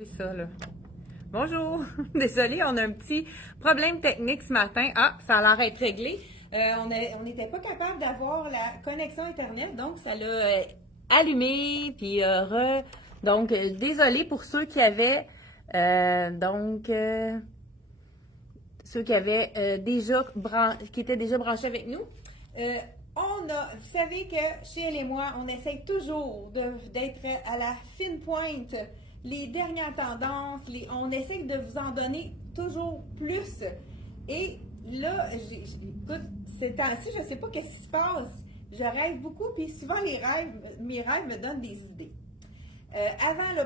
C'est ça, là. Bonjour! Désolée, on a un petit problème technique ce matin. Ah, ça a l'air d'être réglé. On n'était pas capable d'avoir la connexion Internet, donc ça l'a allumé, puis Donc, désolée pour ceux qui avaient... ceux qui avaient qui étaient déjà branchés avec nous. Vous savez que chez elle et moi, on essaye toujours d'être à la fine pointe, les dernières tendances, on essaye de vous en donner toujours plus. Et là, écoute, ces temps-ci, je ne sais pas qu'est-ce qui se passe. Je rêve beaucoup, puis souvent mes rêves me donnent des idées.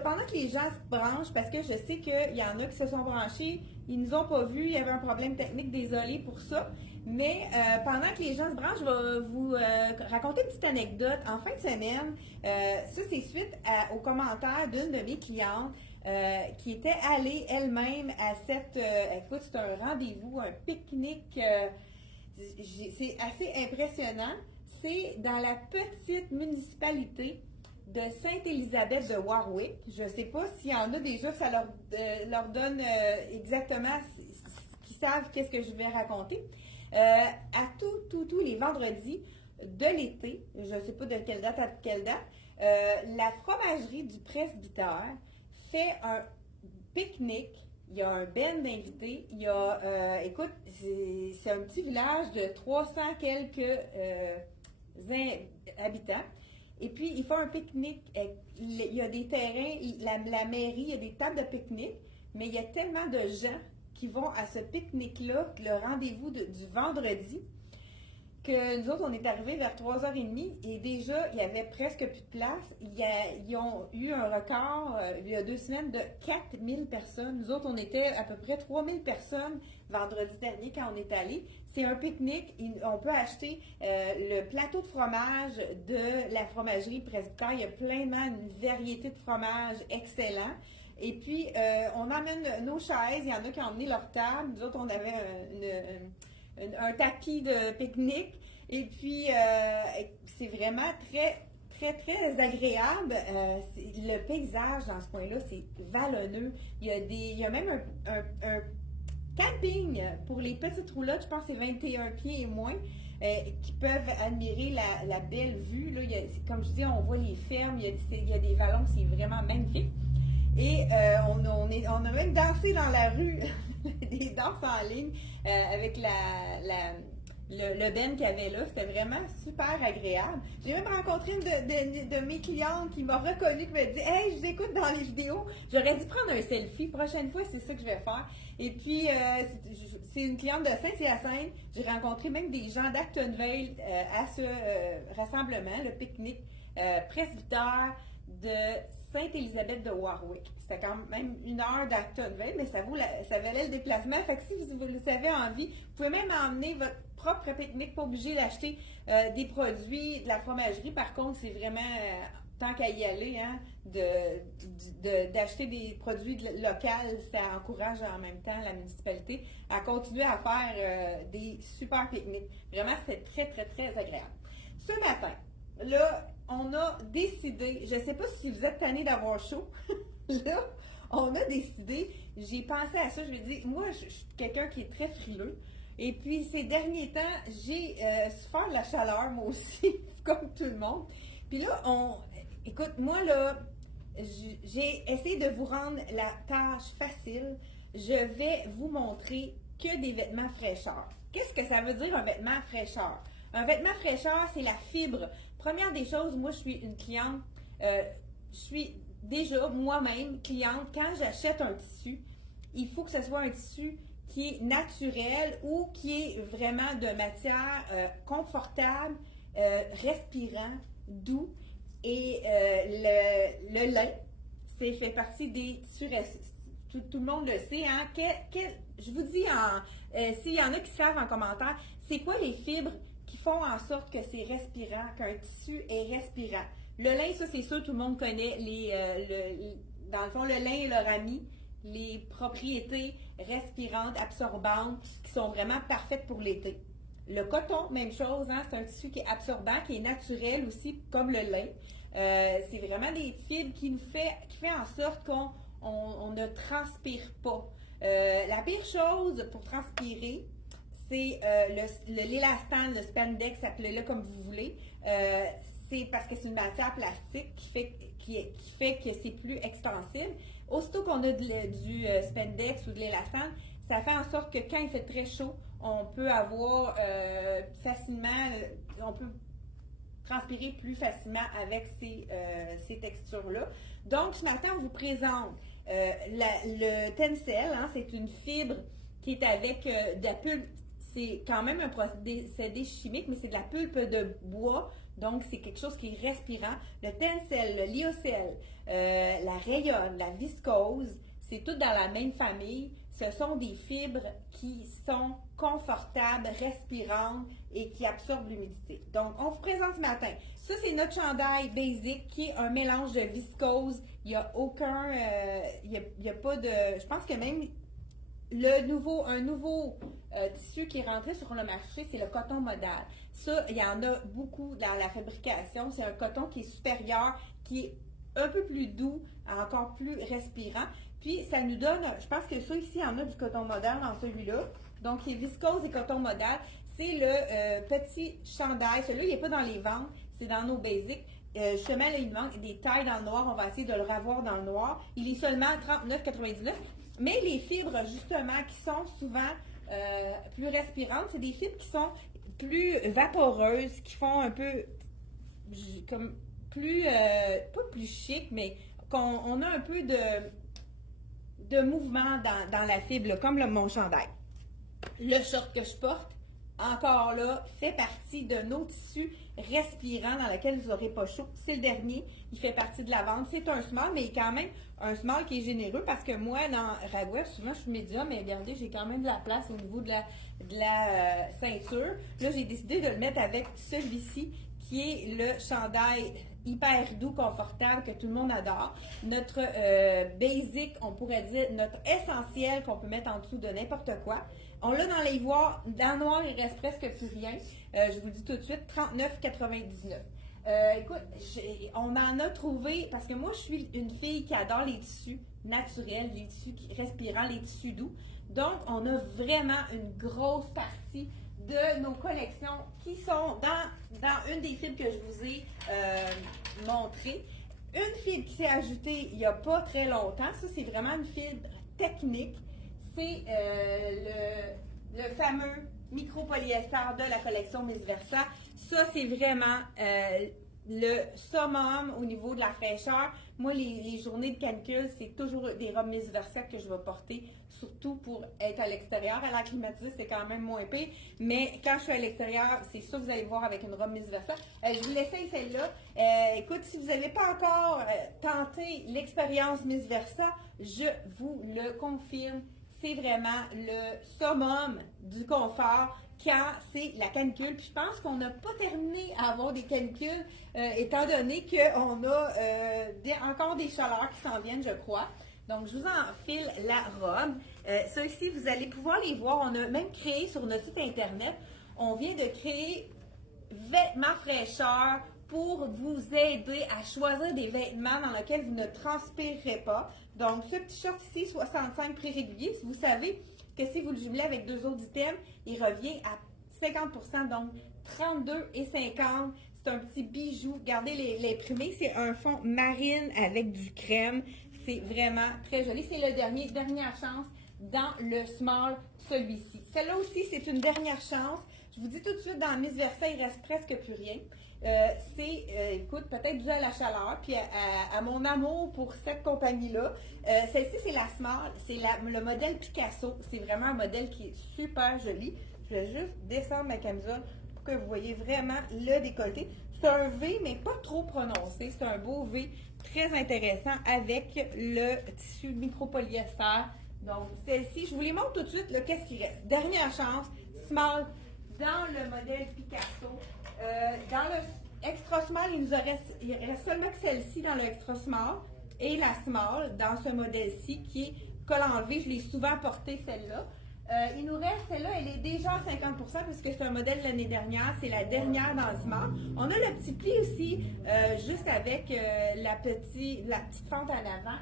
Pendant que les gens se branchent, parce que je sais qu'il y en a qui se sont branchés, ils ne nous ont pas vus, il y avait un problème technique, désolé pour ça. Mais pendant que les gens se branchent, je vais vous raconter une petite anecdote. En fin de semaine, ça c'est suite aux commentaires d'une de mes clientes qui était allée elle-même à écoute, c'est un rendez-vous, un pique-nique, c'est assez impressionnant. C'est dans la petite municipalité de Sainte-Élisabeth de Warwick. Je ne sais pas s'il y en a déjà, ça leur donne exactement, qu'ils savent qu'est-ce que je vais raconter. À tous les vendredis de l'été, je ne sais pas de quelle date à quelle date, la fromagerie du presbytère fait un pique-nique. Il y a un ben d'invités. Il y a, écoute, c'est un petit village de 300 quelques habitants. Et puis, ils font un pique-nique. Il y a des terrains, la mairie, il y a des tables de pique-nique, mais il y a tellement de gens qui vont à ce pique-nique-là, le rendez-vous du vendredi, que nous autres, on est arrivés vers 3h30 et déjà, il y avait presque plus de place. Ils ont eu un record, il y a 2 semaines, de 4000 personnes. Nous autres, on était à peu près 3000 personnes vendredi dernier quand on est allés. C'est un pique-nique. On peut acheter le plateau de fromage de la fromagerie Presbytère. Il y a pleinement une variété de fromages excellents. Et puis, on emmène nos chaises. Il y en a qui ont emmené leur table. Nous autres, on avait un tapis de pique-nique. Et puis, c'est vraiment très, très, très agréable. Le paysage dans ce coin-là, c'est vallonneux. Il y a même un camping pour les petites roulottes, je pense que c'est 21 pieds et moins, qui peuvent admirer la belle vue. Là, comme je dis, on voit les fermes, il y a des vallons, c'est vraiment magnifique. Et on a même dansé dans la rue, des danses en ligne avec le Ben qu'il y avait là. C'était vraiment super agréable. J'ai même rencontré une de mes clientes qui m'a reconnue, qui m'a dit « Hey, je vous écoute dans les vidéos. J'aurais dû prendre un selfie. Prochaine fois, c'est ça que je vais faire. » Et puis, c'est une cliente de Saint-Hyacinthe. J'ai rencontré même des gens d'Actonville à ce rassemblement, le pique-nique presbytère de Sainte-Élisabeth de Warwick. C'était quand même 1 heure d'Actonville, mais ça valait le déplacement. Fait que si vous avez envie, vous pouvez même emmener votre propre pique-nique, pas obligé d'acheter des produits de la fromagerie. Par contre, c'est vraiment, tant qu'à y aller, hein, d'acheter des produits locaux, ça encourage en même temps la municipalité à continuer à faire des super pique-niques. Vraiment, c'était très, très, très agréable. Ce matin, là, on a décidé, je ne sais pas si vous êtes tanné d'avoir chaud, là, on a décidé, j'ai pensé à ça, je me dis, moi, je suis quelqu'un qui est très frileux, et puis ces derniers temps, j'ai souffert de la chaleur, moi aussi, comme tout le monde. Puis là, écoute, moi, là, j'ai essayé de vous rendre la tâche facile. Je vais vous montrer que des vêtements fraîcheur. Qu'est-ce que ça veut dire un vêtement fraîcheur? Un vêtement fraîcheur, c'est la fibre. Première des choses, moi, je suis une cliente, je suis déjà moi-même cliente. Quand j'achète un tissu, il faut que ce soit un tissu qui est naturel ou qui est vraiment de matière confortable, respirant, doux. Et le lin, c'est fait partie des tissus. Tout le monde le sait. Hein? Je vous dis, s'il y en a qui savent en commentaire, c'est quoi les fibres qui font en sorte que c'est respirant, qu'un tissu est respirant. Le lin, ça c'est sûr, tout le monde connaît. Dans le fond, le lin est leur ami. Les propriétés respirantes, absorbantes, qui sont vraiment parfaites pour l'été. Le coton, même chose, hein, c'est un tissu qui est absorbant, qui est naturel aussi, comme le lin. C'est vraiment des fibres qui fait en sorte qu'on ne transpire pas. La pire chose pour transpirer, c'est l'élastane, le spandex, appelez-le comme vous voulez. C'est parce que c'est une matière plastique qui fait que c'est plus extensible. Aussitôt qu'on a du spandex ou de l'élastane, ça fait en sorte que quand il fait très chaud, on peut avoir facilement, on peut transpirer plus facilement avec ces textures-là. Donc, ce matin, on vous présente le Tencel, hein, c'est une fibre qui est avec de la pulpe. C'est quand même un procédé chimique, mais c'est de la pulpe de bois, donc c'est quelque chose qui est respirant. Le Tencel, le Lyocell, la rayonne, la viscose, c'est tout dans la même famille. Ce sont des fibres qui sont confortables, respirantes et qui absorbent l'humidité. Donc, on vous présente ce matin. Ça, c'est notre chandail basic qui est un mélange de viscose. Il n'y a aucun, il y a pas de, je pense que même un nouveau tissu qui est rentré sur le marché, c'est le coton modal. Ça, il y en a beaucoup dans la fabrication. C'est un coton qui est supérieur, qui est un peu plus doux, encore plus respirant. Puis, ça nous donne, je pense que ça ici, il y en a du coton modal dans celui-là. Donc, il est viscose et coton modal. C'est le petit chandail. Celui-là, il n'est pas dans les ventes, c'est dans nos basics. Justement, là, il manque des tailles dans le noir. On va essayer de le revoir dans le noir. Il est seulement $39,99. Mais les fibres, justement, qui sont souvent plus respirantes, c'est des fibres qui sont plus vaporeuses, qui font un peu comme plus, pas plus chic, mais qu'on a un peu de mouvement dans la fibre, là, comme mon chandail. Le short que je porte, encore là, fait partie de nos tissus respirants dans lesquels vous n'aurez pas chaud. C'est le dernier, il fait partie de la vente. C'est un small, mais quand même un small qui est généreux parce que moi, dans Ragwear, souvent je suis médium, mais regardez, j'ai quand même de la place au niveau de la ceinture. Là, j'ai décidé de le mettre avec celui-ci qui est le chandail hyper doux, confortable, que tout le monde adore. Notre basic, on pourrait dire, notre essentiel qu'on peut mettre en dessous de n'importe quoi. On l'a dans l'ivoire, dans le noir, il reste presque plus rien. Je vous le dis tout de suite, $39,99. Écoute, on en a trouvé, parce que moi, je suis une fille qui adore les tissus naturels, les tissus respirants, les tissus doux. Donc, on a vraiment une grosse partie de nos collections qui sont dans une des fibres que je vous ai montrées. Une fibre qui s'est ajoutée il n'y a pas très longtemps, ça c'est vraiment une fibre technique, c'est le fameux micropolyester de la collection Miss Versa. Ça c'est vraiment le summum au niveau de la fraîcheur. Moi, les journées de canicule, c'est toujours des robes Miss Versa que je vais porter, surtout pour être à l'extérieur. À la climatisée, c'est quand même moins épais, mais quand je suis à l'extérieur, c'est ça que vous allez voir avec une robe Miss Versa. Je vous l'essaye celle-là. Écoute, si vous n'avez pas encore tenté l'expérience Miss Versa, je vous le confirme, c'est vraiment le summum du confort quand c'est la canicule. Puis je pense qu'on n'a pas terminé à avoir des canicules, étant donné qu'on a encore des chaleurs qui s'en viennent, je crois. Donc, je vous enfile la robe. Ceux-ci, vous allez pouvoir les voir. On a même créé sur notre site Internet, on vient de créer Vêtements fraîcheur pour vous aider à choisir des vêtements dans lesquels vous ne transpirerez pas. Donc, ce petit short ici, 65 prix régulier, vous savez que si vous le jumelez avec deux autres items, il revient à 50%, donc 32,50. C'est un petit bijou. Regardez l'imprimé, c'est un fond marine avec du crème. C'est vraiment très joli. C'est le dernière chance dans le small, celui-ci. Celle-là aussi, c'est une dernière chance. Je vous dis tout de suite, dans Miss Versa, il reste presque plus rien. Écoute, peut-être dû à la chaleur, puis à mon amour pour cette compagnie-là. Celle-ci, c'est la Small, c'est le modèle Picasso. C'est vraiment un modèle qui est super joli. Je vais juste descendre ma camisole pour que vous voyez vraiment le décolleté. C'est un V, mais pas trop prononcé. C'est un beau V très intéressant avec le tissu micropolyester. Donc, celle-ci, je vous les montre tout de suite, qu'est-ce qui reste. Dernière chance, Small, dans le modèle Picasso. Dans le Extra Small, il reste seulement que celle-ci dans le Extra Small et la Small dans ce modèle-ci qui est col enlevé. Je l'ai souvent porté celle-là. Il nous reste celle-là, elle est déjà à 50% puisque c'est un modèle de l'année dernière. C'est la dernière dans le Small. On a le petit pli aussi, juste avec la petite fente en avant.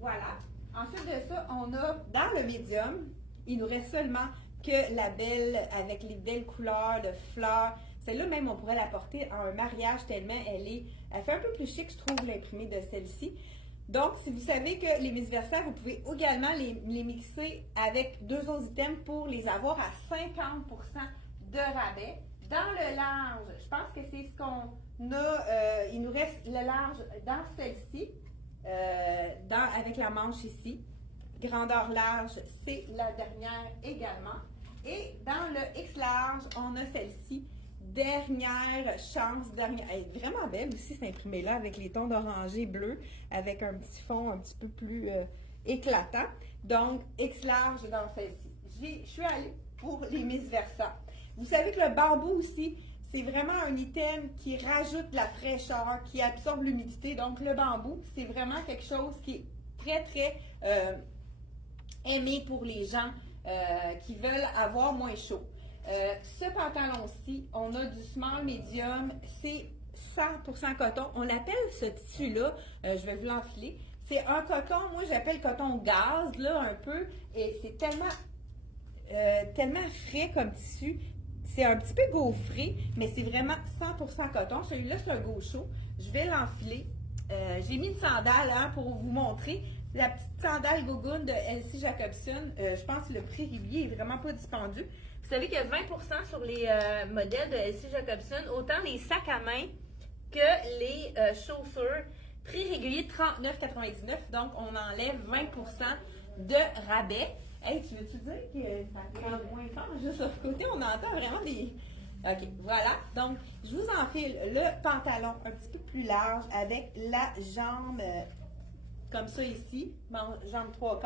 Voilà. Ensuite de ça, on a dans le médium, il nous reste seulement que la belle, avec les belles couleurs, de fleurs. Celle-là, même, on pourrait la porter à un mariage tellement elle fait un peu plus chic, je trouve, l'imprimé de celle-ci. Donc, si vous savez que les Miss Versa, vous pouvez également les mixer avec 2 autres items pour les avoir à 50% de rabais. Dans le large, je pense que c'est ce qu'on a, il nous reste le large dans celle-ci, avec la manche ici. Grandeur large, c'est la dernière également. Et dans le X large, on a celle-ci. Dernière chance, elle est vraiment belle aussi, cette imprimée-là, avec les tons d'orangé bleu, avec un petit fond un petit peu plus éclatant. Donc, X large dans celle-ci. Je suis allée pour les Miss Versa. Vous savez que le bambou aussi, c'est vraiment un item qui rajoute de la fraîcheur, qui absorbe l'humidité. Donc, le bambou, c'est vraiment quelque chose qui est très, très aimé pour les gens qui veulent avoir moins chaud. Ce pantalon-ci, on a du small medium, c'est 100% coton. On l'appelle ce tissu-là, je vais vous l'enfiler. C'est un coton, moi j'appelle coton gaz, là, un peu, et c'est tellement frais comme tissu. C'est un petit peu gaufré, mais c'est vraiment 100% coton. Celui-là, c'est un gaucho. Je vais l'enfiler. J'ai mis une sandale pour vous montrer. La petite sandale Gogun de Elsie Jacobson. Je pense que le prix régulier est vraiment pas dispendieux. Vous savez qu'il y a 20% sur les modèles de Elsie Jacobson, autant les sacs à main que les chaussures. Prix régulier de 39,99. Donc, on enlève 20% de rabais. Hey, tu veux-tu dire que ça prend moins fort? Juste sur le côté, on entend vraiment des... OK, voilà. Donc, je vous enfile le pantalon un petit peu plus large avec la jambe comme ça ici, jambe 3/4.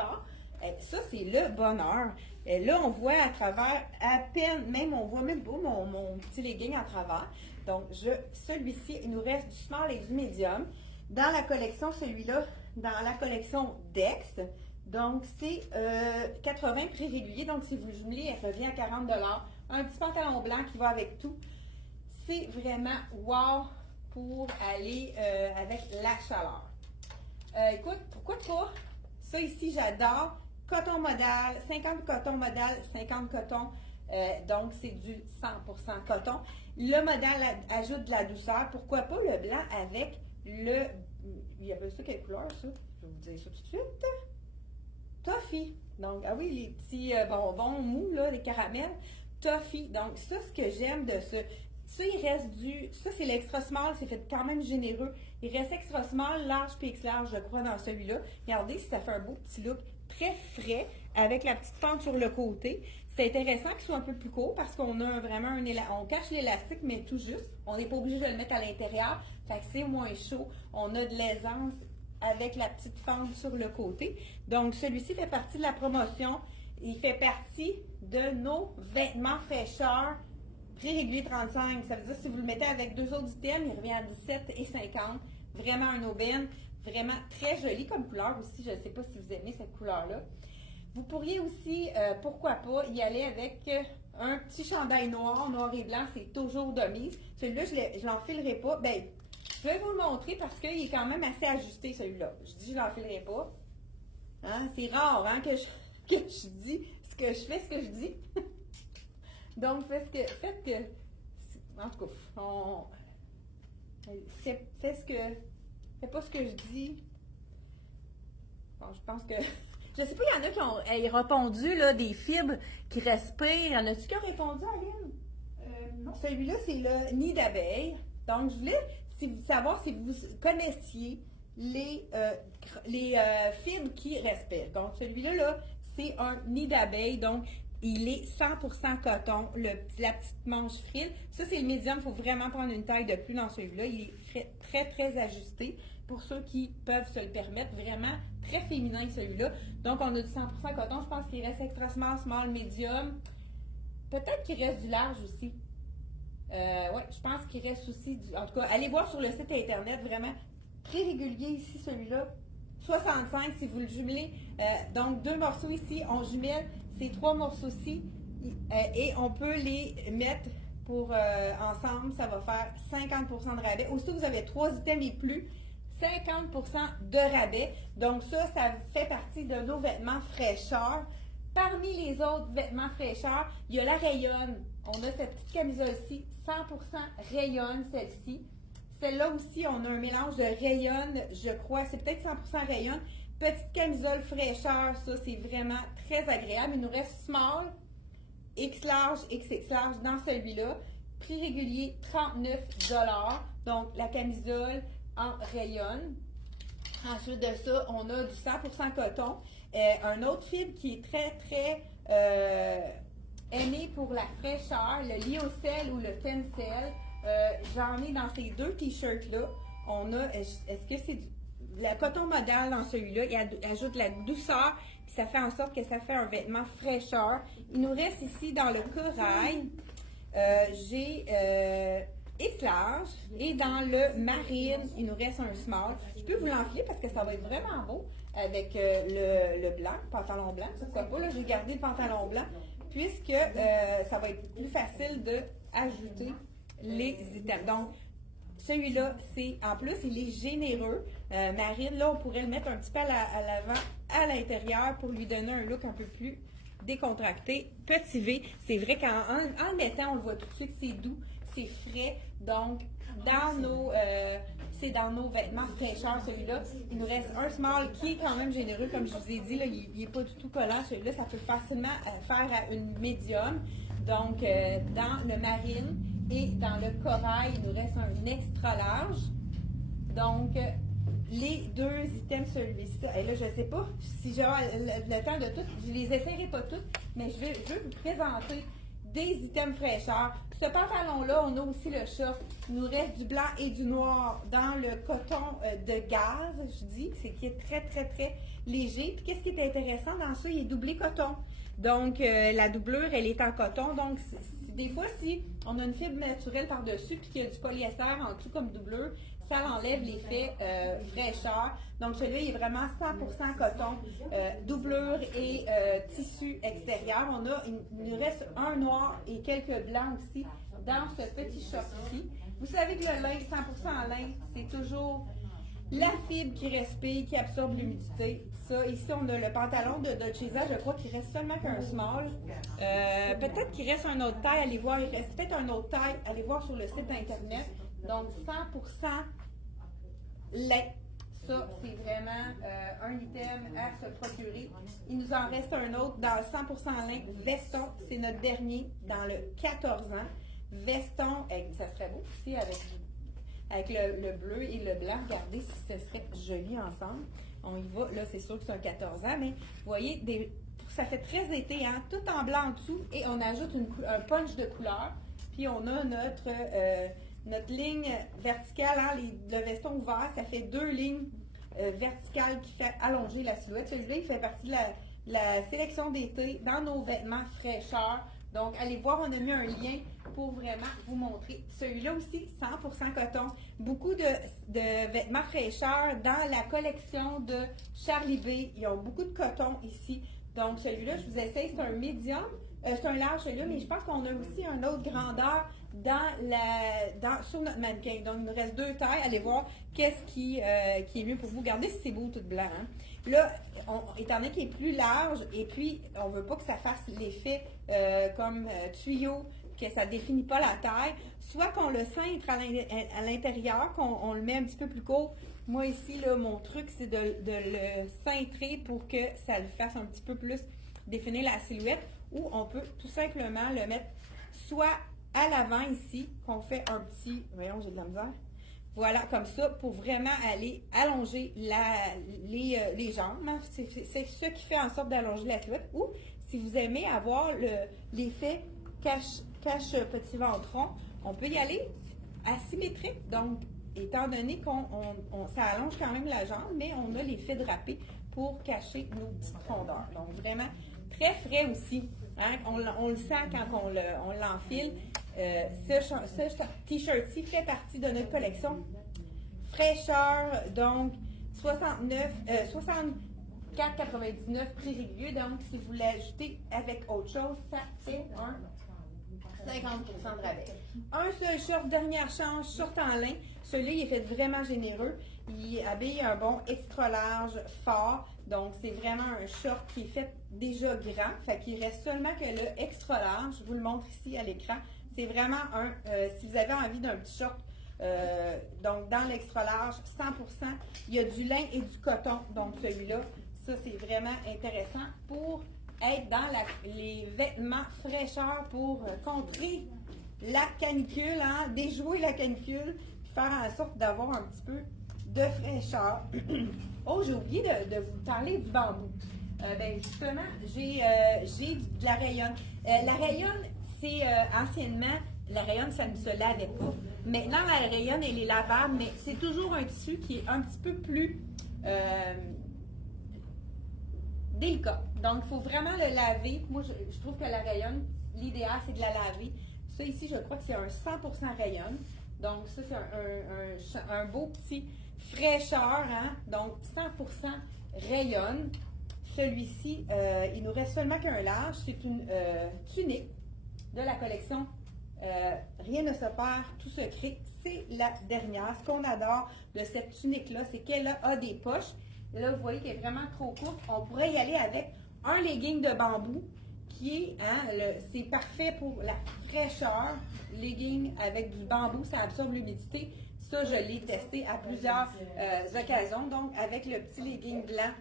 Ça, c'est le bonheur. Là, on voit à travers à peine, même on voit même pas mon petit legging à travers. Donc, celui-ci, il nous reste du small et du medium. Dans la collection, celui-là, dans la collection Dex, donc c'est 80 prix régulier. Donc, si vous le jumelez, elle revient à 40 $. Un petit pantalon blanc qui va avec tout. C'est vraiment wow pour aller avec la chaleur. Écoute, pourquoi pas? Ça ici, j'adore. Coton modal, 50 coton modal, 50 coton. Donc, c'est du 100% coton. Le modal ajoute de la douceur. Pourquoi pas le blanc avec le... Il y avait ça, quelle couleur, ça? Je vais vous dire ça tout de suite. Toffee. Donc, ah oui, les petits bonbons mous, là, les caramels. Toffee. Donc, ça, ce que j'aime de ce... Ça, il reste ça, c'est l'extra small, c'est fait quand même généreux. Il reste extra small, large puis X large, je crois, dans celui-là. Regardez si ça fait un beau petit look très frais avec la petite fente sur le côté. C'est intéressant qu'il soit un peu plus court parce qu'on a vraiment on cache l'élastique, mais tout juste. On n'est pas obligé de le mettre à l'intérieur. Fait que c'est moins chaud. On a de l'aisance avec la petite fente sur le côté. Donc, celui-ci fait partie de la promotion. Il fait partie de nos vêtements fraîcheur. Prix régulier 35, ça veut dire que si vous le mettez avec 2 autres items, il revient à 17,50. Vraiment un aubaine, vraiment très joli comme couleur aussi. Je ne sais pas si vous aimez cette couleur-là. Vous pourriez aussi, pourquoi pas, y aller avec un petit chandail noir et blanc, c'est toujours de mise. Celui-là, je ne l'enfilerai pas. Ben, je vais vous le montrer parce qu'il est quand même assez ajusté, celui-là. Je dis je ne l'enfilerai pas. Hein? C'est rare que je dis ce que je fais, ce que je dis. Donc, faites en tout cas, fais pas ce que je dis. Bon, je pense que, je sais pas, il y en a qui ont répondu, là, des fibres qui respirent. Y en a-tu qui ont répondu, Aline? Non. Celui-là, c'est le nid d'abeille. Donc, je voulais savoir si vous connaissiez les fibres qui respirent. Donc, celui-là, là, c'est un nid d'abeille. Donc, il est 100% coton, la petite manche frille. Ça, c'est le médium. Il faut vraiment prendre une taille de plus dans celui-là. Il est très, très ajusté pour ceux qui peuvent se le permettre. Vraiment très féminin, celui-là. Donc, on a du 100% coton. Je pense qu'il reste extra small, small, medium. Peut-être qu'il reste du large aussi. Oui, je pense qu'il reste aussi du... En tout cas, allez voir sur le site Internet. Vraiment très régulier ici, celui-là. 65 si vous le jumelez. Donc, 2 morceaux ici. On jumelle ces 3 morceaux-ci et on peut les mettre ensemble. Ça va faire 50% de rabais. Aussitôt que vous avez 3 items et plus, 50% de rabais. Donc ça fait partie de nos vêtements fraîcheur. Parmi les autres vêtements fraîcheur, il y a la rayonne. On a cette petite camisole-ci, 100% rayonne celle-ci. Celle-là aussi, on a un mélange de rayonne, je crois, c'est peut-être 100% rayonne. Petite camisole fraîcheur, ça c'est vraiment très agréable. Il nous reste small, X large, XX large dans celui-là. Prix régulier, 39 $. Donc la camisole en rayonne. Ensuite de ça, on a du 100% coton. Un autre fibre qui est très, très aimé pour la fraîcheur, le lyocell ou le tencel. J'en ai dans ces deux t-shirts-là. On a, est-ce que c'est le coton modal dans celui-là? Il ajoute la douceur, puis ça fait en sorte que ça fait un vêtement fraîcheur. Il nous reste ici dans le corail, j'ai X large, et dans le marine, il nous reste un small. Je peux vous l'enfiler parce que ça va être vraiment beau avec le blanc, pantalon blanc. Pourquoi pas? Là, je vais garder le pantalon blanc puisque ça va être plus facile d'ajouter les items. Donc, celui-là, c'est en plus, il est généreux. Marine, là, on pourrait le mettre un petit peu à l'avant, à l'intérieur pour lui donner un look un peu plus décontracté. Petit V, c'est vrai qu'en le mettant, on le voit tout de suite, c'est doux, c'est frais. Donc, c'est dans nos vêtements fraîcheurs, celui-là. Il nous reste un small qui est quand même généreux, comme je vous ai dit, là, il n'est pas du tout collant. Celui-là, ça peut facilement faire à une médium. Donc, dans le marine et dans le corail, il nous reste un extra large. Donc, les deux items, celui-ci. Et là, je ne sais pas si j'aurai le temps de tout. Je les essaierai pas toutes, mais je veux vous présenter des items fraîcheurs. Ce pantalon-là, on a aussi le short. Il nous reste du blanc et du noir dans le coton de gaz, je dis, c'est qui est très, très, très léger. Puis, qu'est-ce qui est intéressant dans ça? Il est doublé coton. Donc, la doublure, elle est en coton. Donc, des fois, si on a une fibre naturelle par-dessus puis qu'il y a du polyester en dessous comme doublure, ça enlève l'effet fraîcheur. Donc, celui-là, il est vraiment 100% coton, doublure et tissu extérieur. Il nous reste un noir et quelques blancs aussi dans ce petit short-ci. Vous savez que le lin, 100% en lin, c'est toujours la fibre qui respire, qui absorbe l'humidité. Ça, ici, on a le pantalon de Dolcezza. Je crois qu'il reste seulement qu'un small. Peut-être qu'il reste un autre taille. Allez voir, il reste peut-être un autre taille. Allez voir sur le site Internet. Donc, 100% lin. Ça, c'est vraiment un item à se procurer. Il nous en reste un autre dans le 100% lin. Veston, c'est notre dernier dans le 14 ans. Veston, ça serait beau aussi avec le bleu et le blanc. Regardez si ce serait joli ensemble. On y va. Là, c'est sûr que c'est un 14 ans, mais vous voyez, ça fait très été, hein? Tout en blanc en dessous et on ajoute un punch de couleur. Puis on a notre ligne verticale, hein? Le veston ouvert, ça fait deux lignes verticales qui fait allonger la silhouette. Celui-là, il fait partie de la sélection d'été dans nos vêtements fraîcheurs. Donc, allez voir, on a mis un lien pour vraiment vous montrer. Celui-là aussi, 100% coton. Beaucoup de vêtements fraîcheurs dans la collection de Charlie B. Ils ont beaucoup de coton ici. Donc, celui-là, je vous essaye, c'est un médium. C'est un large celui-là, mais je pense qu'on a aussi une autre grandeur sur notre mannequin. Donc, il nous reste deux tailles. Allez voir qu'est-ce qui est mieux pour vous. Regardez si c'est beau tout blanc. Hein? Là, étant donné qu'il est plus large, et puis on ne veut pas que ça fasse l'effet comme tuyau, que ça ne définit pas la taille, soit qu'on le cintre à l'intérieur, qu'on le met un petit peu plus court. Moi ici, là, mon truc, c'est de le cintrer pour que ça le fasse un petit peu plus définir la silhouette, ou on peut tout simplement le mettre soit à l'avant ici, qu'on fait un petit, voyons, j'ai de la misère, voilà, comme ça, pour vraiment aller allonger les jambes. Hein. C'est ce qui fait en sorte d'allonger la silhouette. Ou, si vous aimez avoir l'effet cache petit ventron, on peut y aller asymétrique. Donc, étant donné ça allonge quand même la jambe, mais on a l'effet drapé pour cacher nos petites rondeurs. Donc, vraiment, très frais aussi. Hein? On le sent quand on l'enfile. Ce t-shirt-ci fait partie de notre collection fraîcheur, donc 64,99 prix régulier. Donc, si vous l'ajoutez avec autre chose, ça fait un 50% de rabais. Un seul short, dernière chance, short en lin. Celui-là, il est fait vraiment généreux. Il habille un bon extra large fort. Donc, c'est vraiment un short qui est fait déjà grand. Fait qu'il reste seulement que le extra large. Je vous le montre ici à l'écran. C'est vraiment si vous avez envie d'un petit short, donc dans l'extra large, 100%, il y a du lin et du coton. Donc, celui-là, ça, c'est vraiment intéressant pour être dans les vêtements fraîcheurs pour contrer la canicule, hein, déjouer la canicule, puis faire en sorte d'avoir un petit peu de fraîcheur. Oh, j'ai oublié de vous parler du bambou. Ben justement, j'ai de la rayonne. La rayonne, c'est anciennement, la rayonne, ça ne se lavait pas. Maintenant, la rayonne, elle est lavable, mais c'est toujours un tissu qui est un petit peu plus délicat. Donc, il faut vraiment le laver. Moi, je trouve que la rayonne, l'idéal, c'est de la laver. Ça, ici, je crois que c'est un 100% rayonne. Donc, ça, c'est un beau petit fraîcheur. Hein? Donc, 100% rayonne. Celui-ci, il nous reste seulement qu'un large. C'est une tunique de la collection Rien ne se perd, tout se crée. C'est la dernière. Ce qu'on adore de cette tunique-là, c'est qu'elle a des poches. Et là, vous voyez qu'elle est vraiment trop courte. On pourrait y aller avec un legging de bambou qui est, hein, c'est parfait pour la fraîcheur. Legging avec du bambou, ça absorbe l'humidité. Ça, je l'ai testé à plusieurs occasions. Donc, avec le petit legging blanc,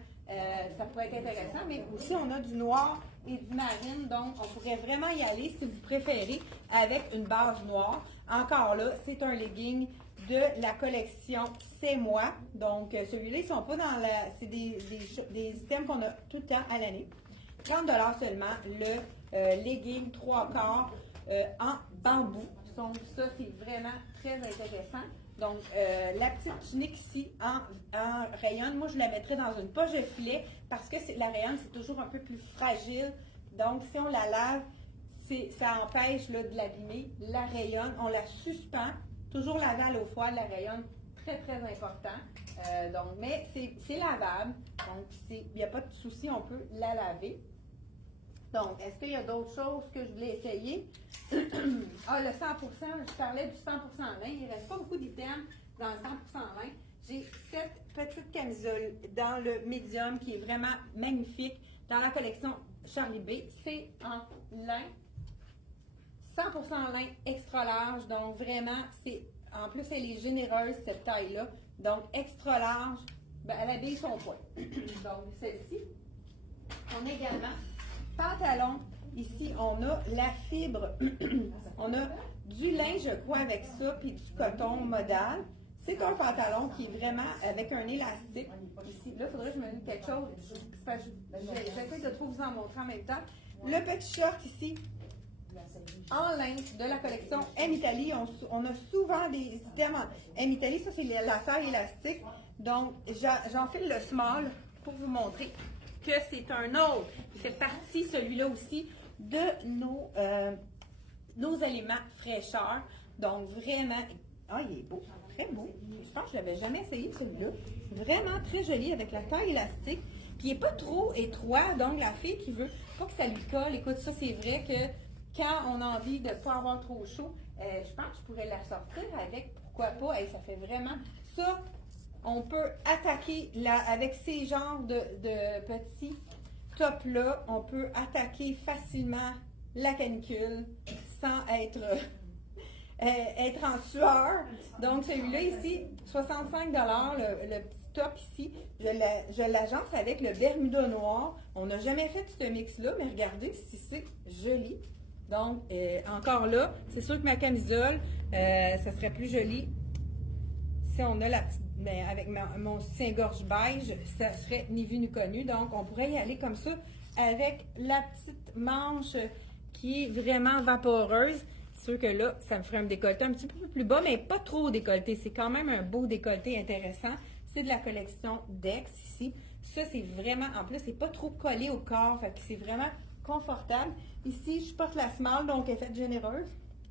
ça pourrait être intéressant. Mais aussi, on a du noir et du marine. Donc, on pourrait vraiment y aller, si vous préférez, avec une base noire. Encore là, c'est un legging de la collection C'est Moi. Donc, celui-là, ils ne sont pas dans la... C'est des items qu'on a tout le temps à l'année. 30 $ seulement, le legging 3/4 en bambou. Donc, ça, c'est vraiment très intéressant. Donc, la petite tunique ici en rayonne, moi, je la mettrais dans une poche de filet parce que la rayonne, c'est toujours un peu plus fragile. Donc, si on la lave, ça empêche là, de l'abîmer. La rayonne, on la suspend. Toujours laver à l'eau froide, la rayonne, très, très important. Donc, mais c'est lavable. Donc, il n'y a pas de souci, on peut la laver. Donc, est-ce qu'il y a d'autres choses que je voulais essayer? Ah, le 100%, je parlais du 100% lin. Il ne reste pas beaucoup d'items dans le 100% lin. J'ai cette petite camisole dans le médium qui est vraiment magnifique dans la collection Charlie B. C'est en lin. 100% lin extra large. Donc, vraiment, en plus, elle est généreuse, cette taille-là. Donc, extra large, ben, elle habille son poids. Donc, celle-ci. On a également pantalon. Ici, on a la fibre. On a du lin, je crois, avec ça, puis du coton modal. C'est un pantalon qui est vraiment avec un élastique. Ici, là, il faudrait que je me dise quelque chose. J'essaie de trop vous en montrer en même temps. Le petit short ici, en lin de la collection M Italie. On a souvent des items en M Italie. Ça, c'est la taille élastique. Donc, j'enfile le small pour vous montrer que c'est un autre. Il fait partie, celui-là aussi, de nos éléments fraîcheurs. Donc, vraiment, il est beau, très beau. Je pense que je ne l'avais jamais essayé, celui-là. Vraiment très joli avec la taille élastique. Puis, il n'est pas trop étroit. Donc, la fille qui veut pas que ça lui colle, écoute, ça, c'est vrai que quand on a envie de ne pas avoir trop chaud, je pense que je pourrais la sortir avec, pourquoi pas, ça fait vraiment ça. On peut attaquer avec ces genres de petits tops-là, on peut attaquer facilement la canicule sans être en sueur. Donc, celui-là ici, 65 $, le petit top ici, je l'agence avec le Bermuda noir. On n'a jamais fait ce mix-là, mais regardez si c'est joli. Donc, encore là, c'est sûr que ma camisole, ça serait plus joli si on a la petite, avec mon soutien-gorge beige, ça serait ni vu ni connu. Donc, on pourrait y aller comme ça avec la petite manche qui est vraiment vaporeuse. C'est sûr que là, ça me ferait un décolleté un petit peu plus bas, mais pas trop décolleté. C'est quand même un beau décolleté intéressant. C'est de la collection Dex ici. Ça, c'est vraiment, en plus, c'est pas trop collé au corps. Fait que c'est vraiment confortable. Ici, je porte la small, donc elle est faite généreuse.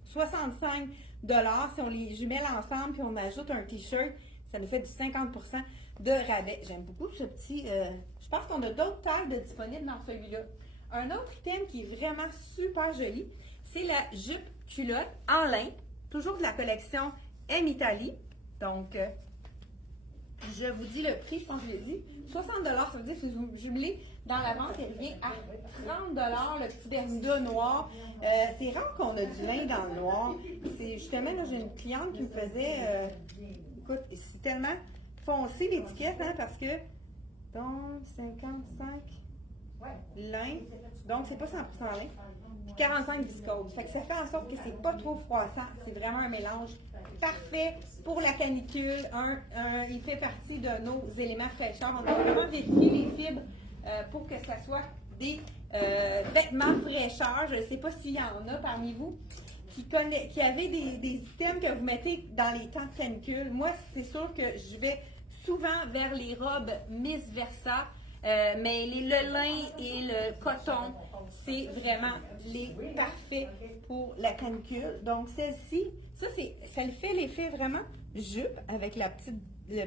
65 $. Si on les jumelle ensemble puis on ajoute un t-shirt, ça nous fait du 50% de rabais. J'aime beaucoup ce petit... je pense qu'on a d'autres tailles de disponibles dans celui-là. Un autre item qui est vraiment super joli, c'est la jupe culotte en lin, toujours de la collection M Italie. Donc, Je vous dis le prix, je pense que je l'ai dit. 60 ça veut dire que vous jumelez dans la vente, il revient à 30 le petit Bermuda noir. C'est rare qu'on a du lin dans le noir. C'est justement, là, j'ai une cliente qui me faisait, écoute, c'est tellement foncé l'étiquette, hein, parce que, donc, 55 lin, donc c'est pas 100% lin, puis 45 viscose. Fait que ça fait en sorte que c'est pas trop froissant, c'est vraiment un mélange parfait pour la canicule. Il fait partie de nos éléments fraîcheurs. On a vraiment vérifié les fibres pour que ça soit des vêtements fraîcheurs. Je ne sais pas s'il y en a parmi vous qui avaient des items que vous mettez dans les temps de canicule. Moi, c'est sûr que je vais souvent vers les robes Miss Versa, mais le lin et le coton, c'est vraiment les parfaits pour la canicule. Donc, celle-ci, ça le fait l'effet vraiment jupe avec le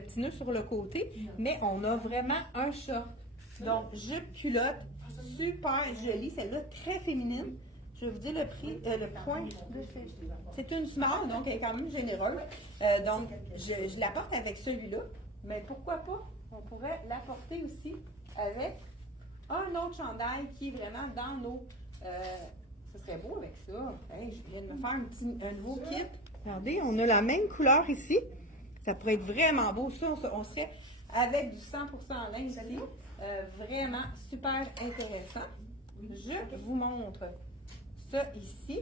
petit nœud sur le côté, mais on a vraiment un short. Donc, jupe culotte, super jolie. Celle-là, très féminine. Je vais vous dire le prix, le point. C'est une small, donc elle est quand même généreuse. Donc, je la porte avec celui-là, mais pourquoi pas? On pourrait la porter aussi avec un autre chandail qui est vraiment dans nos... ce serait beau avec ça. Hey, je viens de me faire un nouveau kit. Regardez, on a la même couleur ici. Ça pourrait être vraiment beau. Ça, on serait avec du 100% lin ici. Vraiment super intéressant. Je vous montre ça ici.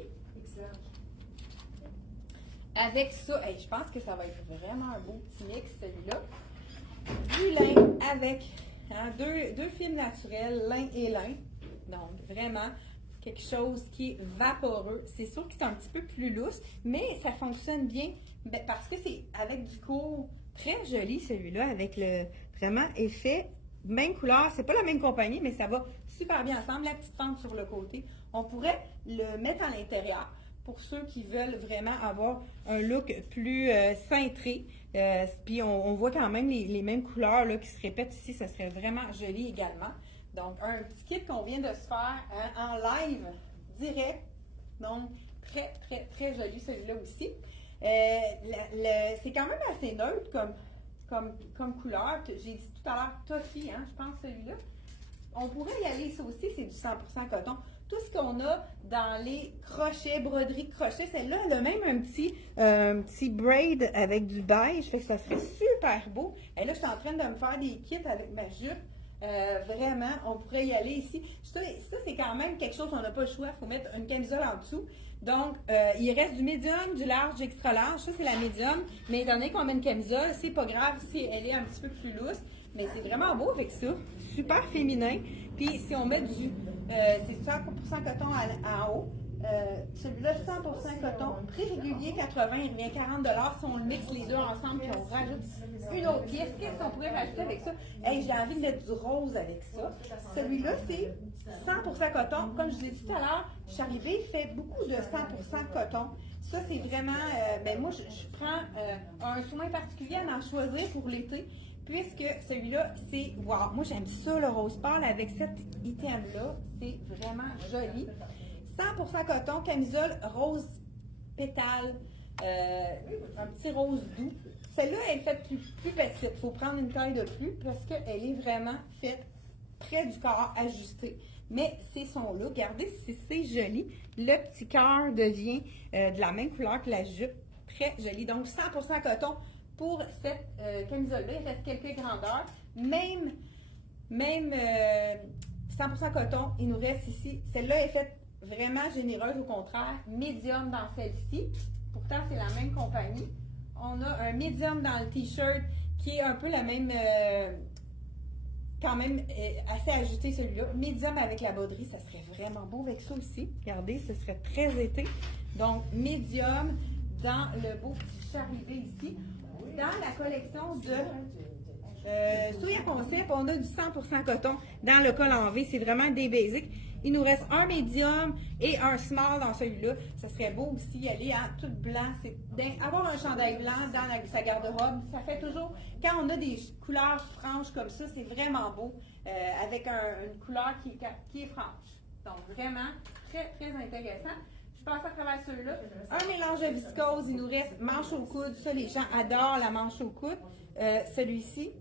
Avec ça, hey, je pense que ça va être vraiment un beau petit mix, celui-là. Du lin avec deux fils naturels, lin et lin. Donc, vraiment quelque chose qui est vaporeux. C'est sûr que c'est un petit peu plus lousse, mais ça fonctionne bien parce que c'est avec du court très joli, celui-là, avec le vraiment effet, même couleur. C'est pas la même compagnie, mais ça va super bien ensemble. La petite fente sur le côté. On pourrait le mettre à l'intérieur pour ceux qui veulent vraiment avoir un look plus cintré. Puis on voit quand même les mêmes couleurs là, qui se répètent ici. Ça serait vraiment joli également. Donc, un petit kit qu'on vient de se faire en live direct. Donc, très, très, très joli celui-là aussi. C'est quand même assez neutre comme couleur. J'ai dit tout à l'heure toffee, hein, je pense celui-là. On pourrait y aller, ça aussi, c'est du 100% coton. Tout ce qu'on a dans les crochets, broderie crochet, celle-là, elle a même un petit braid avec du beige, fait que ça serait super beau. Et là, je suis en train de me faire des kits avec ma jupe. Vraiment, on pourrait y aller ici. Ça c'est quand même quelque chose, on n'a pas le choix. Il faut mettre une camisole en dessous. Donc, il reste du médium, du large, du extra large. Ça, c'est la médium. Mais étant donné qu'on met une camisole, c'est pas grave si elle est un petit peu plus lousse. Mais c'est vraiment beau avec ça. Super féminin. Puis, si on met c'est 100% coton en haut. Celui-là, 100% coton. Prix régulier, 80, il revient 40 si on le mixe les deux ensemble puis on rajoute une autre pièce. Qu'est-ce qu'on pourrait rajouter avec ça? Hey, j'ai envie de mettre du rose avec ça. Celui-là, c'est 100% coton. Comme je vous ai dit tout à l'heure, Charibé fait beaucoup de 100% coton. Ça, c'est vraiment... moi, je prends un soin particulier à en choisir pour l'été, puisque celui-là, c'est... Wow! Moi, j'aime ça, le rose pâle, avec cet item-là. C'est vraiment joli. 100% coton, camisole rose pétale, un petit rose doux. Celle-là, elle est faite plus petite. Il faut prendre une taille de plus parce qu'elle est vraiment faite près du corps, ajustée. Mais c'est son look. Regardez, c'est joli. Le petit cœur devient de la même couleur que la jupe. Très joli. Donc, 100% coton pour cette camisole-là. Il reste quelques grandeurs. Même 100% coton, il nous reste ici. Celle-là est faite vraiment généreuse, au contraire. Médium dans celle-ci. Pourtant, c'est la même compagnie. On a un médium dans le t-shirt qui est un peu la même, quand même assez ajusté celui-là. Médium avec la broderie, ça serait vraiment beau avec ça aussi. Regardez, ce serait très été. Donc, médium dans le beau petit Charibé ici. Dans la collection de Soya Concept, on a du 100% coton dans le col en V. C'est vraiment des basiques. Il nous reste un médium et un small dans celui-là. Ça serait beau aussi y aller en tout blanc. Avoir un chandail blanc dans sa garde-robe, ça fait toujours... Quand on a des couleurs franches comme ça, c'est vraiment beau avec une couleur qui est franche. Donc, vraiment très, très intéressant. Je passe à travers ceux-là. Un mélange de viscose. Il nous reste manche au coude. Ça, les gens adorent la manche au coude. Celui-ci,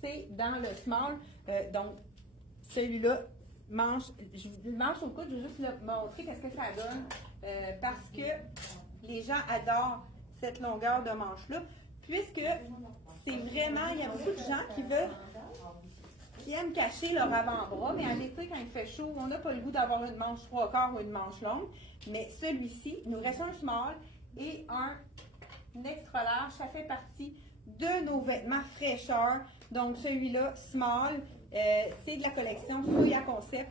c'est dans le small. Donc, celui-là, manche au coude. Je vais juste le montrer qu'est-ce que ça donne. Parce que les gens adorent cette longueur de manche-là. Puisque c'est vraiment, il y a beaucoup de gens qui aiment cacher leur avant-bras, mais en été, quand il fait chaud, on n'a pas le goût d'avoir une manche 3/4 ou une manche longue. Mais celui-ci, il nous reste un small et un extra large. Ça fait partie de nos vêtements fraîcheur. Donc, celui-là, small, c'est de la collection Soya Concept.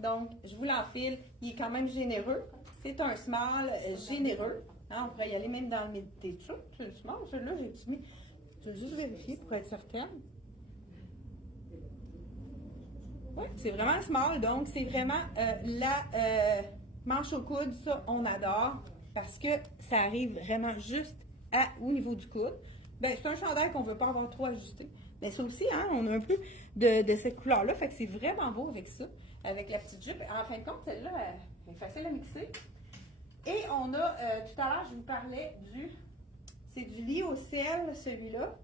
Donc, je vous l'enfile. Il est quand même généreux. C'est un small généreux. Hein, on pourrait y aller même dans le méditation. C'est le small. Celui-là, j'ai mis. Je vais juste vérifier pour être certaine. Oui, c'est vraiment small. Donc, c'est vraiment la manche au coude. Ça, on adore parce que ça arrive vraiment juste au niveau du coude. Ben, c'est un chandail qu'on ne veut pas avoir trop ajusté. Mais ça aussi, hein, on a un peu de cette couleur-là. Fait que c'est vraiment beau avec ça, avec la petite jupe. En fin de compte, celle-là, elle est facile à mixer. Et on a, tout à l'heure, je vous parlais c'est du lyocell, celui-là.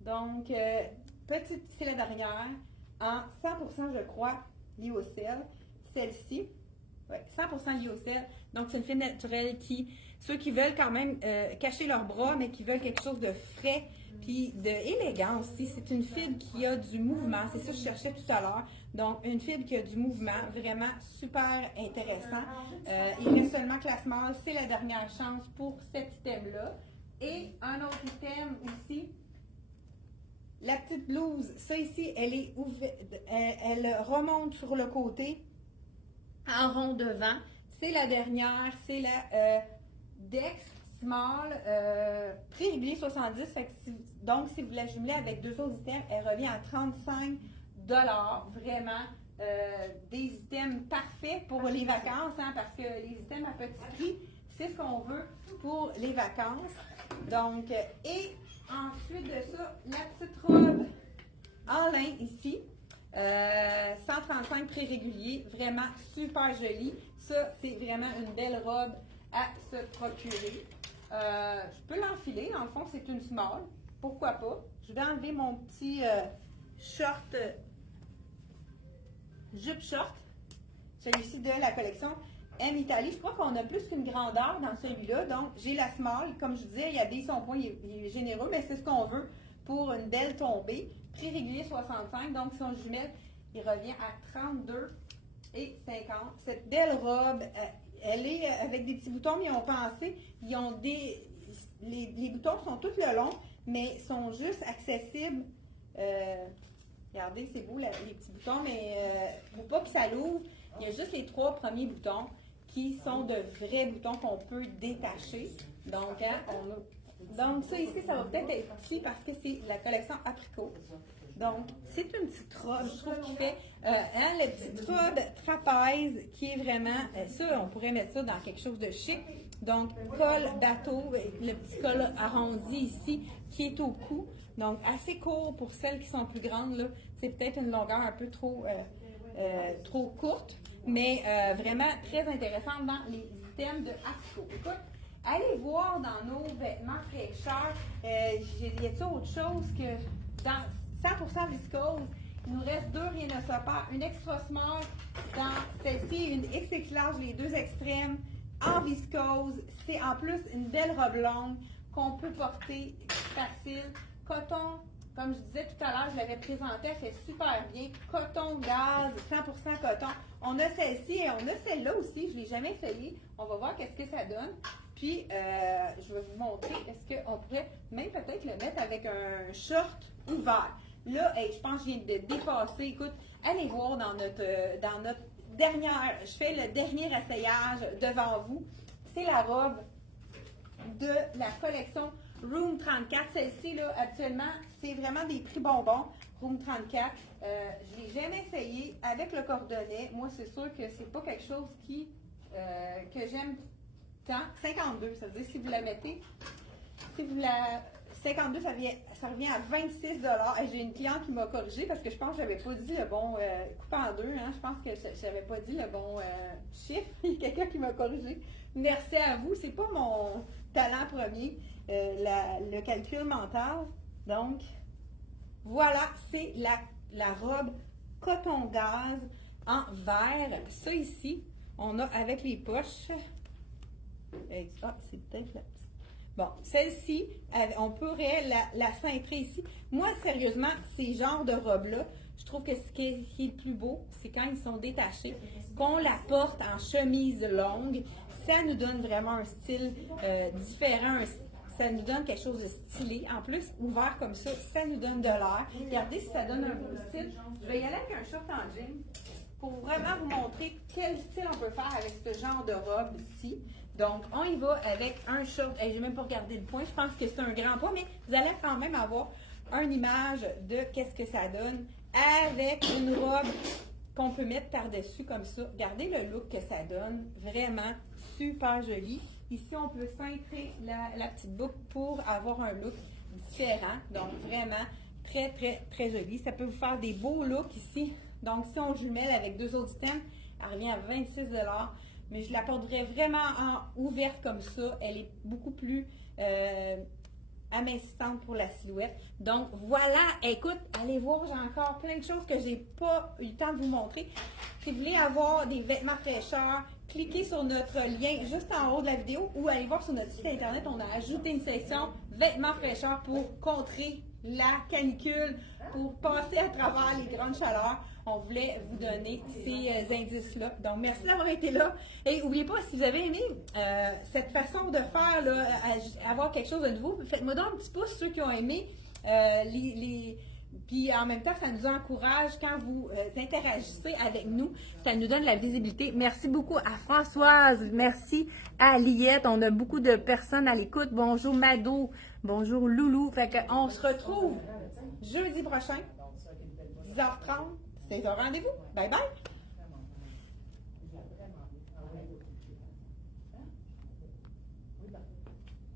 Donc, c'est la dernière, en 100%, je crois, lyocell. Celle-ci, ouais, 100% lyocell. Donc, c'est une fibre naturelle ceux qui veulent quand même cacher leurs bras, mais qui veulent quelque chose de frais, puis d'élégant aussi. C'est une fibre qui a du mouvement. C'est ça que je cherchais tout à l'heure. Donc, une fibre qui a du mouvement, vraiment super intéressant. Il reste seulement que la small, c'est la dernière chance pour cet item-là. Et un autre item aussi, la petite blouse. Ça ici, elle est ouverte, elle remonte sur le côté en rond devant. C'est la dernière, c'est la Dex Small, prix régulier 70. Fait que donc, si vous la jumelez avec deux autres items, elle revient à 35 $. Vraiment, des items parfaits pour les vacances, hein, parce que les items à petit prix, c'est ce qu'on veut pour les vacances. Donc, et ensuite de ça, la petite robe en lin ici. 135 prix régulier, vraiment super jolie. Ça, c'est vraiment une belle robe à se procurer. Je peux l'enfiler, dans le fond, c'est une small. Pourquoi pas? Je vais enlever mon petit short, jupe short. Celui-ci de la collection M Italie. Je crois qu'on a plus qu'une grandeur dans celui-là. Donc, j'ai la small. Comme je disais, il y a des son point, il est généreux, mais c'est ce qu'on veut pour une belle tombée. Prix régulier 65. Donc, si on jumelle, il revient à 32,50 $. Cette belle robe, elle est avec des petits boutons, mais ils ont pensé, les boutons sont tout le long, mais sont juste accessibles. Regardez, c'est beau les petits boutons, mais il ne faut pas que ça l'ouvre. Il y a juste les 3 premiers boutons qui sont de vrais boutons qu'on peut détacher. Donc, hein, donc ça ici, ça va peut-être être petit parce que c'est la collection Apricot. Donc, c'est une petite robe, je trouve, qui fait la petite robe trapèze qui est vraiment, ça, on pourrait mettre ça dans quelque chose de chic. Donc, col bateau, le petit col arrondi ici qui est au cou. Donc, assez court pour celles qui sont plus grandes, là. C'est peut-être une longueur un peu trop courte, mais vraiment très intéressante dans les items de Apricot. Écoute, allez voir dans nos vêtements fraîcheurs, y a-t-il autre chose que dans 100% viscose, il nous reste 2 rien ne se perd, une extra small dans celle-ci, une XX large, les 2 extrêmes en viscose. C'est en plus une belle robe longue qu'on peut porter facile. Coton, comme je disais tout à l'heure, je l'avais présenté, elle fait super bien. Coton gaz, 100% coton. On a celle-ci et on a celle-là aussi. Je ne l'ai jamais essayée. On va voir qu'est-ce que ça donne. Puis, je vais vous montrer, est-ce qu'on pourrait même peut-être le mettre avec un short ouvert. Là, je pense que je viens de dépasser. Écoute, allez voir dans notre dernière, je fais le dernier essayage devant vous. C'est la robe de la collection Room 34. Celle-ci, là, actuellement, c'est vraiment des prix bonbons. Room 34. Je ne l'ai jamais essayé avec le cordonnet. Moi, c'est sûr que c'est pas quelque chose que j'aime tant. 52, ça veut dire si vous la mettez, 52, ça revient à 26 $. Et j'ai une cliente qui m'a corrigé parce que je pense que je n'avais pas dit le bon coupé en deux. Hein, je pense que je n'avais pas dit le bon chiffre. Il y a quelqu'un qui m'a corrigé. Merci à vous. C'est pas mon talent premier, le calcul mental. Donc, voilà, c'est la robe coton gaz en vert. Ça ici, on a avec les poches. Ah, c'est peut-être la petite. Bon, celle-ci, on pourrait la cintrer ici. Moi, sérieusement, ces genres de robes-là, je trouve que ce qui est le plus beau, c'est quand ils sont détachés, qu'on la porte en chemise longue. Ça nous donne vraiment un style différent, ça nous donne quelque chose de stylé. En plus, ouvert comme ça nous donne de l'air. Regardez si ça donne un beau style. Je vais y aller avec un short en jean pour vraiment vous montrer quel style on peut faire avec ce genre de robe ici. Donc, on y va avec un short. Je n'ai même pas regardé le point. Je pense que c'est un grand pas, mais vous allez quand même avoir une image de qu'est-ce que ça donne avec une robe qu'on peut mettre par-dessus comme ça. Regardez le look que ça donne. Vraiment super joli. Ici, on peut cintrer la petite boucle pour avoir un look différent. Donc, vraiment très, très, très joli. Ça peut vous faire des beaux looks ici. Donc, si on jumelle avec 2 autres items, elle revient à 26 $. Mais je la porterais vraiment en ouverte comme ça. Elle est beaucoup plus amincissante pour la silhouette. Donc, voilà. Écoute, allez voir, j'ai encore plein de choses que j'ai pas eu le temps de vous montrer. Si vous voulez avoir des vêtements fraîcheur, cliquez sur notre lien juste en haut de la vidéo ou allez voir sur notre site internet. On a ajouté une section vêtements fraîcheur pour contrer la canicule, pour passer à travers les grandes chaleurs. On voulait vous donner ces indices-là. Donc, merci d'avoir été là. Et n'oubliez pas, si vous avez aimé cette façon de faire, là, avoir quelque chose de nouveau, faites-moi donc un petit pouce, ceux qui ont aimé. Puis en même temps, ça nous encourage quand vous interagissez avec nous. Ça nous donne la visibilité. Merci beaucoup à Françoise. Merci à Liette. On a beaucoup de personnes à l'écoute. Bonjour Mado. Bonjour Loulou. Fait qu'on se retrouve jeudi prochain, 10h30. C'est un rendez-vous. Bye bye!